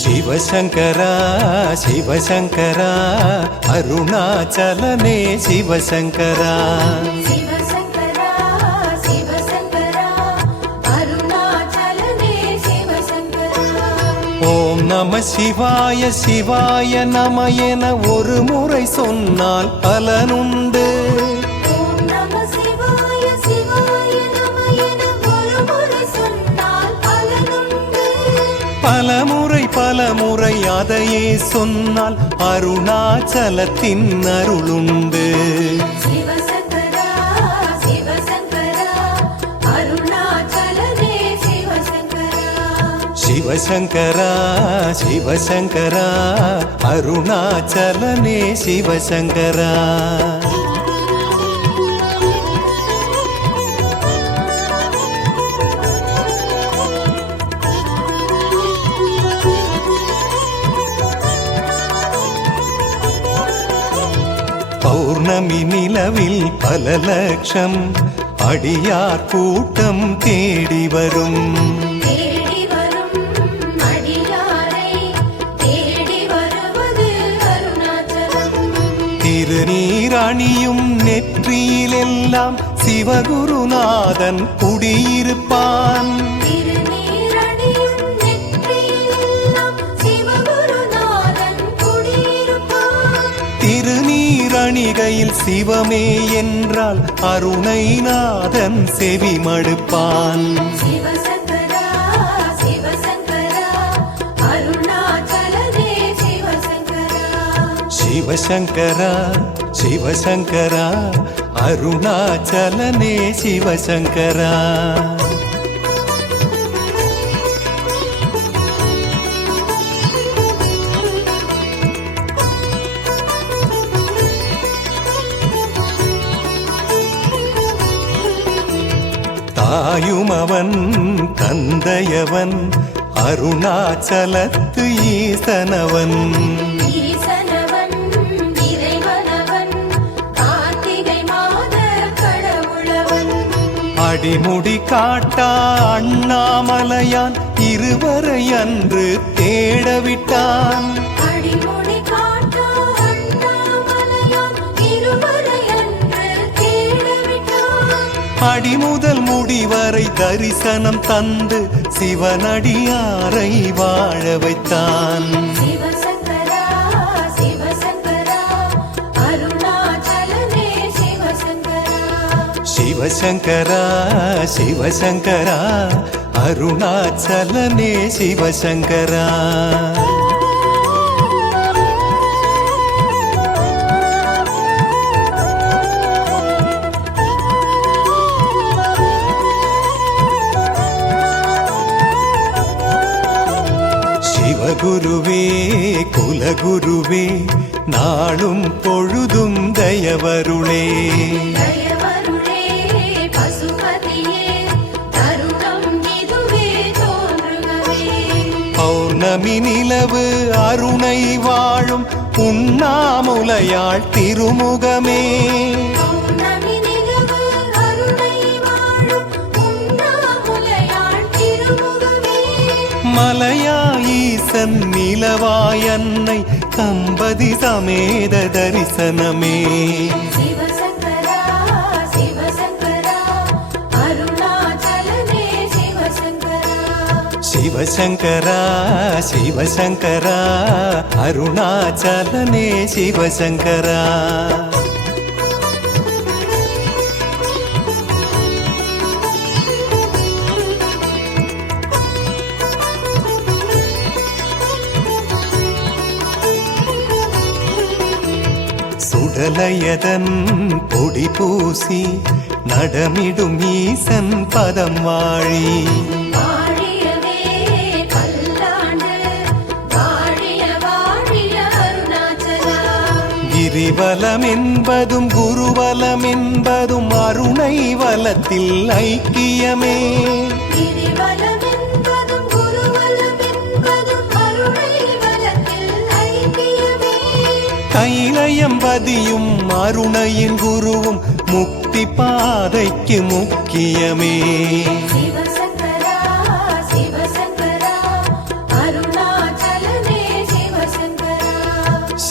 சிவசங்கரா சிவசங்கரா அருணாச்சலனே சிவசங்கரா சிவசங்கரா சிவசங்கரா அருணாச்சலனே சிவசங்கரா. ஓம் நம சிவாய சிவாய நம என ஒரு முறை சொன்னால் பலனுண்டு. ஓம் நம சிவாய சிவாய நம என ஒரு முறை சொன்னால் பலனுண்டு. பலமுறை அதையே சொன்னால் அருணாச்சலத்தின் அருளுண்டு. சிவசங்கரா சிவசங்கரா அருணாச்சலனே சிவசங்கரா. சிவசங்கரா சிவசங்கரா அருணாச்சலனே சிவசங்கரா. பௌர்ணமி நிலவில் பல லட்சம் அடியார் கூட்டம் தேடி வரும். தேடி வரும் அடியாரை தேடி வருவது அருணாச்சலம். திருநீர் அணியும் நெற்றியிலெல்லாம் சிவகுருநாதன் குடியிருப்பான். திருநீரணியும் நெற்றியிலெல்லாம் சிவகுருநாதன் குடியிருப்பான். திருநீரணிகையில் சிவமே என்றால் அருணைநாதன் செவி மடுப்பான். சிவசங்கரா சிவசங்கரா அருணாச்சலனே சிவசங்கரா. சிவசங்கரா சிவசங்கரா அருணாச்சலனே சிவசங்கரா. தாயுமவன் தந்தையவன் அருணாச்சலத்து ஈசனவன். ஈசனவன் இறைவனவன் கார்த்திகை மாத கடவுளவன். அடிமுடி காட்டா அண்ணாமலையான் இருவரை அன்று தேடவிட்டான். அடிமுடி காட்டா அண்ணாமலையான் இருவரை அன்று தேடவிட்டான். அடிமுதல் முடிவரை தரிசனம் தந்து சிவனடியாரை வாழ வைத்தான். சிவசங்கரா சிவசங்கரா அருணாச்சலனே சிவசங்கரா. சிவசங்கரா சிவசங்கரா அருணாச்சலனே சிவசங்கரா. சிவகுருவே குலகுருவே நாளும் பொழுதும் தயவருளே. தயவருளே பசுபதியே தருணம் இதுவே தோன்றுகவே. பௌர்ணமி நிலவு அருணை வாழும் உண்ணாமுலையாள் திருமுகமே. பௌர்ணமி நிலவு அருணை வாழும் உண்ணாமுலையாள் திருமுகமே. மலையா ஈசன் நிலவாயன்னை தம்பதி சமேத தரிசனமே. சிவசங்கரா சிவசங்கரா அருணாச்சலனே சிவசங்கரா. சிவசங்கரா சிவசங்கரா அருணாச்சலனே சிவசங்கரா. சுடலையதன் பொடி பூசி நடமிடும் ஈசன் பதம் வாழி. வாழியவே பல்லாண்டு வாழிய வாழிய அருணாச்சலா. கிரிவலம் என்பதும் குருவலம் என்பதும் அருணை வலத்தில் ஐக்கியமே. கிரிவலம் என்பதும் குருவலம் என்பதும் அருணை வலத்தில் ஐக்கியமே. கைலயம்பதியும் அருணையின் குருவும் முக்தி பாதைக்கு முக்கியமே. சிவசங்கரா சிவசங்கரா அருணாச்சல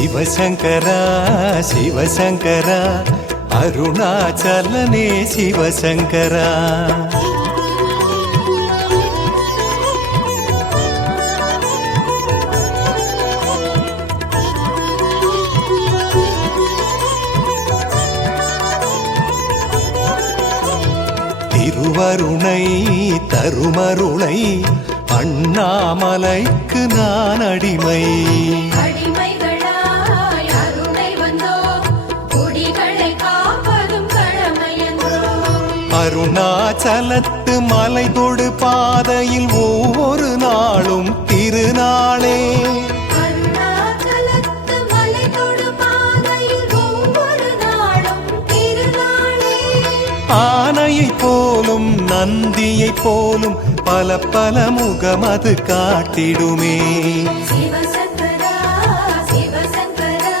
சிவசங்கரா சிவசங்கரா அருணாச்சலனே சிவசங்கரா. திருவருணை தருமருளை அண்ணாமலைக்கு நான் அடிமை. அடிமைகளாய் அருணை வந்தோம், குடிகளை காப்பதும் கடமையன்றோ. அருணாச்சலத்து மலை தொடு பாதையில் ஒவ்வொரு நாளும் திருநாளே. அருணாச்சலத்து மலை தொடு பாதையில் ஒவ்வொரு நாளும் திருநாளே. ஆனையைப் போலும் நந்தியைப் போலும் பல பல முகம் அது காட்டிடுமே. சிவசங்கரா சிவசங்கரா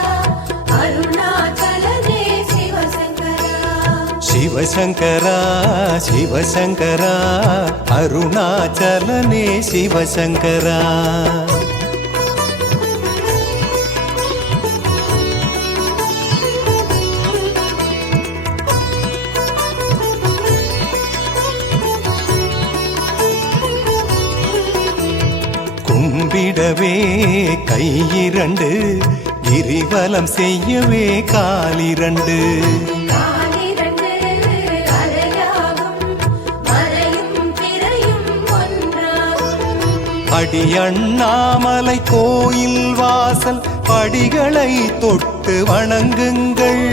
அருணாச்சலனே சிவசங்கரா. சிவசங்கரா சிவசங்கரா அருணாச்சலனே சிவசங்கரா. கும்பிடவே கையிரண்டு, கிரிவலம் செய்யவே காலிரண்டு. காலிரண்டு அலையாகும், மறையும் பிறையும் ஒன்றாகும். அடி அண்ணாமலை கோயில் வாசல் படிகளை தொட்டு வணங்குங்கள்.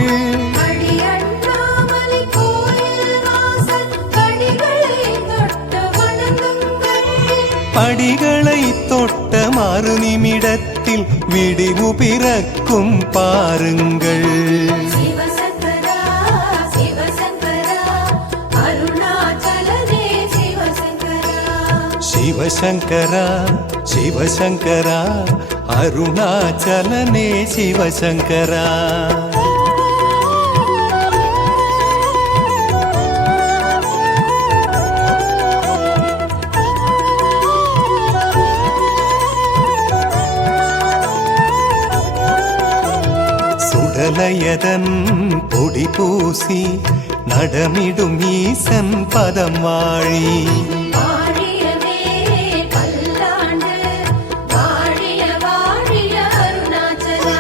அடி அண்ணாமலை கோயில் வாசல் படிகளை தொட்டு வணங்குங்கள். படிகளை தொட்ட மறு நிமிடத்தில் விடிவு பிறக்கும் பாருங்கள். சிவசங்கரா சிவசங்கரா அருணாச்சலனே சிவசங்கரா. சிவசங்கரா சிவசங்கரா அருணாச்சலனே சிவசங்கரா. சுடலையதன் பொடி பூசி நடமிடும் ஈசன் பதம் வாழி. வாழியவே பல்லாண்டு, வாழிய வாழிய அருணாச்சலா.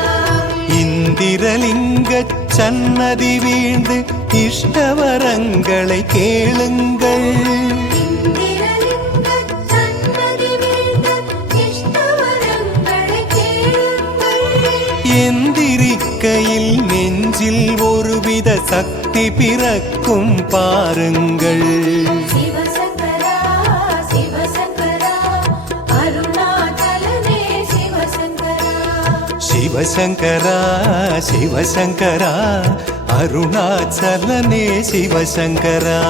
இந்திரலிங்கச் சன்னதி வீழ்ந்து இஷ்டவரங்களை கேளுங்கள். இந்திரலிங்கச் சன்னதி வீழ்ந்த இஷ்டவரங்களை கேளுங்கள். எந்திரிக்கையில் நெஞ்சில் ஒருவித சக்தி பிறக்கும் பாருங்கள். சிவசங்கரா சிவசங்கரா அருணாச்சலனே சிவசங்கரா. சிவசங்கரா சிவசங்கரா அருணாச்சலனே சிவசங்கரா.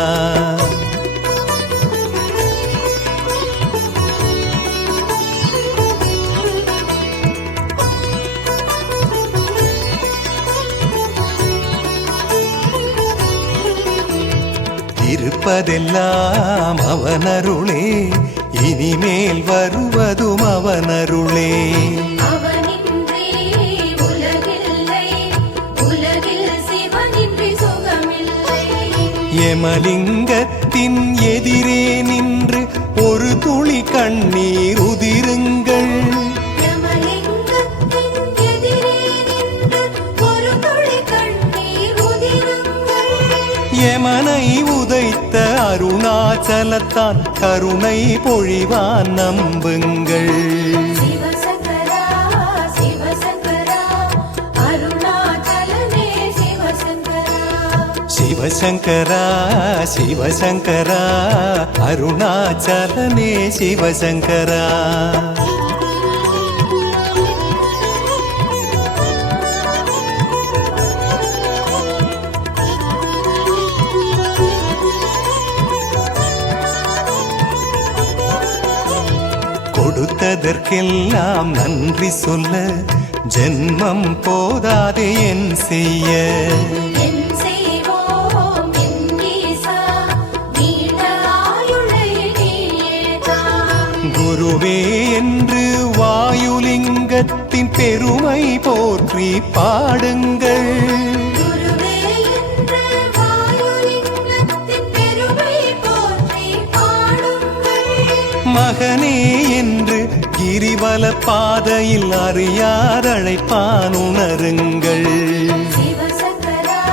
இருப்பதெல்லாம் அவனருளே, இனிமேல் வருவதும் அவனருளே. அவனின்றி உலகில்லை, உலகில் சிவனின்றி சுகமில்லை. யமலிங்கத்தின் எதிரே நின்று ஒரு துளி கண்ணீர் உதிருங்கள். யமலிங்கத்தின் எதிரே நின்று ஒரு துளி கண்ணீர் உதிருங்கள். யமனை உதைத்த அருணாச்சலத்தான் கருணை பொழிவான் நம்புங்கள். சிவசங்கரா சிவசங்கரா அருணாச்சலனே சிவசங்கரா. சிவசங்கரா சிவசங்கரா அருணாச்சலனே சிவசங்கரா. கொடுத்ததற்கெல்லாம் நன்றி சொல்ல ஜென்மம் போதாதே என் செய்ய. என் செய்வோம் என் ஈசா, நீண்ட ஆயுளை நீயே தா. குருவே என்று வாயுலிங்க வாயுலிங்கத்தின் பெருமை போற்றி பாடுங்கள். குருவே என்று வாயுலிங்கத்தின் பெருமை போற்றி பாடுங்கள். மகனே என்று கிரிவல பாதையில் அறியாதழைப்பான் உணருங்கள். சிவசங்கரா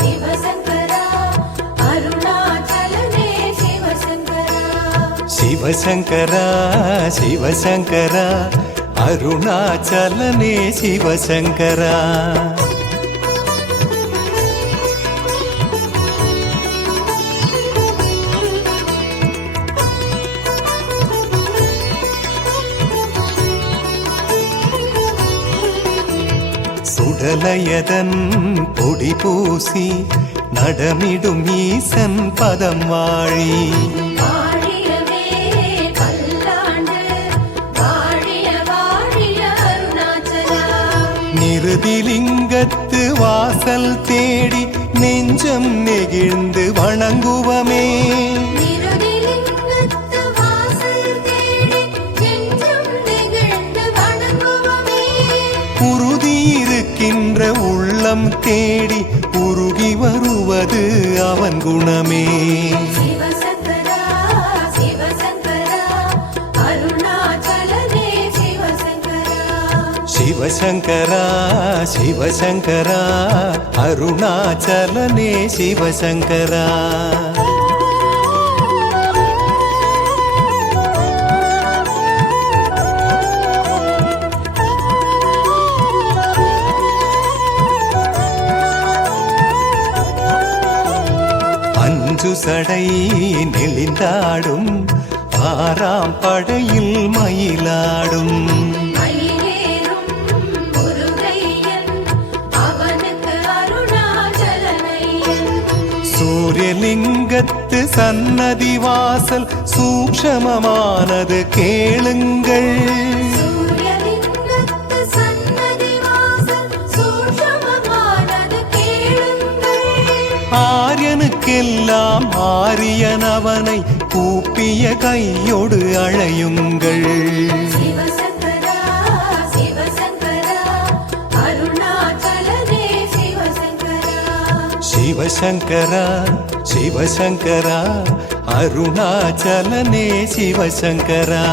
சிவசங்கரா அருணாச்சலனே சிவசங்கரா. சிவசங்கரா சிவசங்கரா அருணாச்சலனே சிவசங்கரா. சுடலையதன் பொடி பூசி நடமிடும் ஈசன் பதம் வாழி. வாழியவே பல்லாண்டு வாழிய வாழிய அருணாச்சலா. நிருதிலிங்கத்து வாசல் தேடி நெஞ்சம் நெகிழ்ந்து வணங்குவமே. நிருதிலிங்கத்து வாசல் தேடி நெஞ்சம் நெகிழ்ந்து வணங்குவமே. உறுதி இருக்கின்ற உள்ளம் தேடி உருகி வருவது அவன் குணமே. சிவசங்கரா சிவசங்கரா அருணாச்சலனே சிவசங்கரா. சிவசங்கரா சிவசங்கரா அருணாச்சலனே சிவசங்கரா. அஞ்சு சடை நெளிந்தாடும் ஆறாம் படையில் மயிலாடும். மயிலேறும் முருகையன் அவனுக்கு அருணாச்சலனையன். சூரியலிங்கத்து சன்னதி வாசல் சூக்ஷமமானது கேளுங்கள். சூரியலிங்கத்து சன்னதி வாசல் சூக்ஷமமானது கேளுங்கள். ஆரியனுக்கெல்லாம் ஆரியன் அவனை கூப்பிய கையோடு அழையுங்கள். சிவசங்கரா சிவசங்கரா அருணாச்சலனே சிவசங்கரா. சிவசங்கரா சிவசங்கரா அருணாச்சலனே சிவசங்கரா.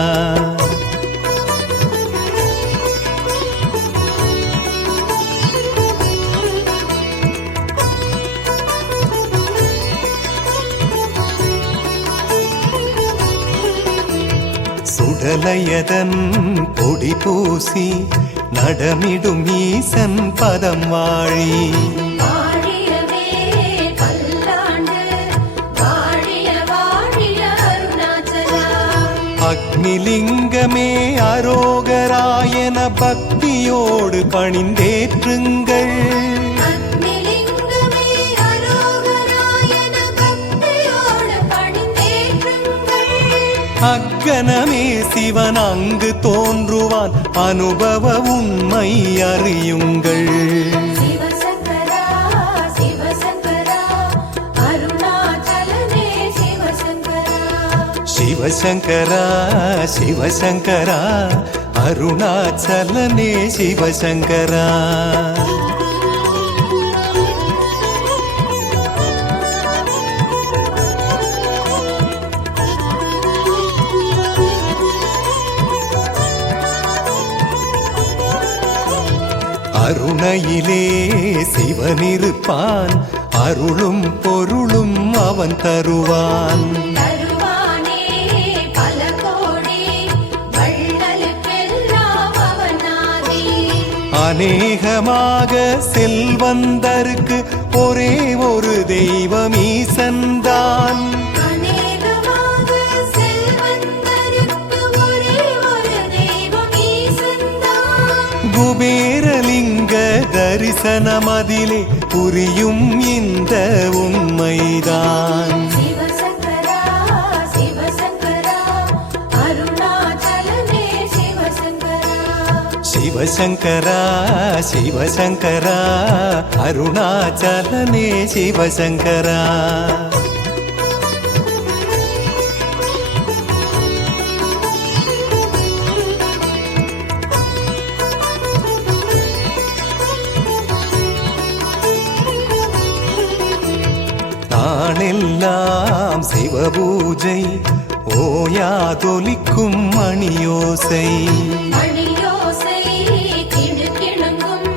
சுடலையதன் பொடி பூசி நடமிடும் ஈசன் பதம் வாழி. வாழியவே பல்லாண்டு வாழிய வாழிய அருணாச்சலா. அக்னிலிங்கமே அரோகராயன பக்தியோடு பணிந்தேற்றுங்கள். அக்னிலிங்கமே அரோகராயன பக்தியோடு பணிந்தேற்றுங்கள். அக்கனமே சிவன் அங்கு தோன்றுவான் அனுபவ உண்மை அறியுங்கள். சிவசங்கரா சிவசங்கரா அருணாச்சலனே சிவசங்கரா. சிவசங்கரா சிவசங்கரா அருணாச்சலனே சிவசங்கரா. அருணையிலே சிவனிருப்பான் அருளும் பொருளும் அவன் தருவான். தருவானே பல கோடி வள்ளலுக்கெல்லாம் அவனாதி. அநேகமாக செல்வந்தருக்கு ஒரே ஒரு தெய்வம் ஈசன்தான். அநேகமாக செல்வந்தருக்கு ஒரே ஒரு தெய்வம் ஈசன்தான். குபேரலிங்க தரிசனமதிலே புரியும் இந்த உண்மைதான். சிவசங்கரா சிவசங்கரா அருணாச்சலனே சிவசங்கரா. சிவசங்கரா சிவசங்கரா அருணாச்சலனே சிவசங்கரா. பூஜை ஓயாதொலிக்கும் மணியோசை மணியோசை கிணுகிணுங்கும்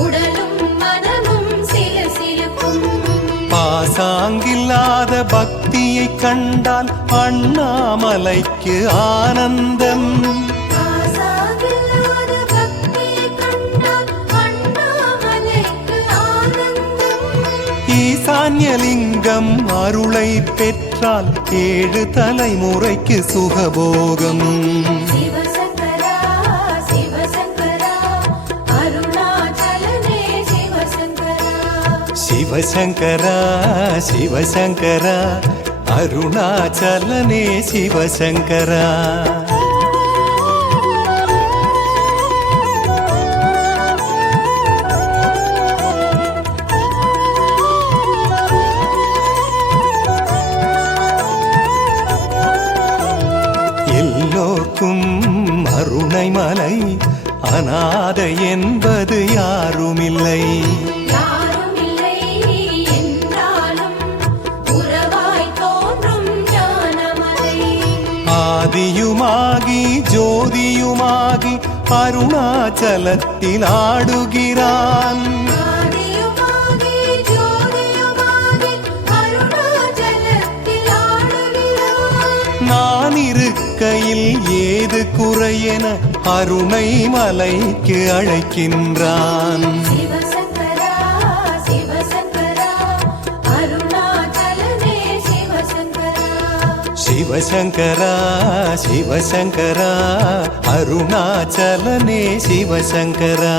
உடலும் மனமும் சிலுசிலுக்கும் பாசாங்கில்லாத பக்தியை கண்டால் அண்ணாமலைக்கு ஆனந்தம் ஆசாகில்லாத பக்தியை கண்டால் அண்ணாமலைக்கு ஆனந்தம் ஈசான்யலிங்கம் அருளை பெற்றால் 7 தலைமுறைக்கு சுகபோகம் சிவசங்கரா சிவசங்கரா அருணாச்சலனே சிவசங்கரா சிவசங்கரா சிவசங்கரா அருணாச்சலனே சிவசங்கரா எல்லோர்க்கும் அருணைமலை அநாதை என்பது யாருமில்லை யாருமில்லை என்றாலும் உறவாய் தோன்றும் ஞானமலை ஆதியுமாகி ஜோதியுமாகி அருணாச்சலத்தில் ஆடுகிறான் ஆதியுமாகி ஜோதியுமாகி அருணாச்சலத்தில் ஆடுகிறான் நான் இருக்கையில் ஏது குறையென அருணை மலைக்கு அழைக்கின்றான் சிவசங்கரா சிவசங்கரா அருணாச்சலனே சிவசங்கரா சிவசங்கரா சிவசங்கரா அருணாச்சலனே சிவசங்கரா